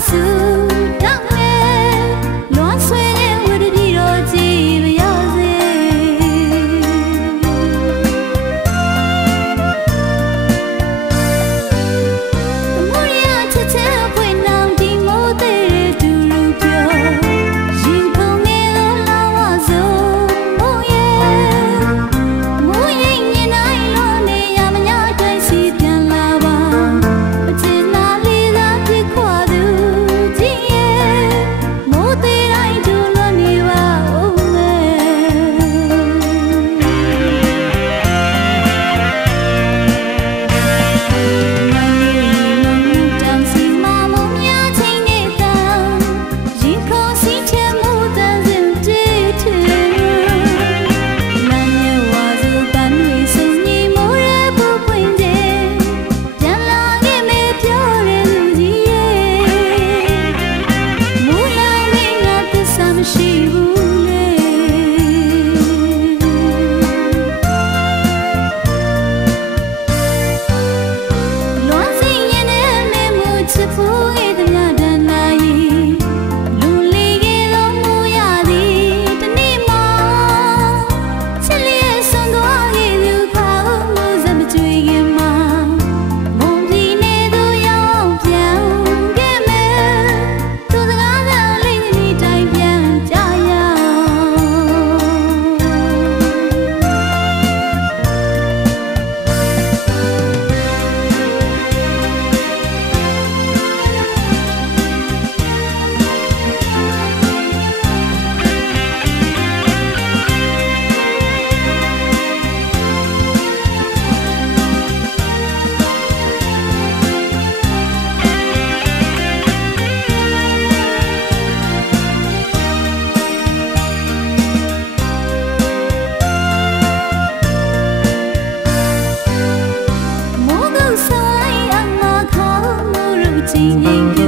xưa. 剪影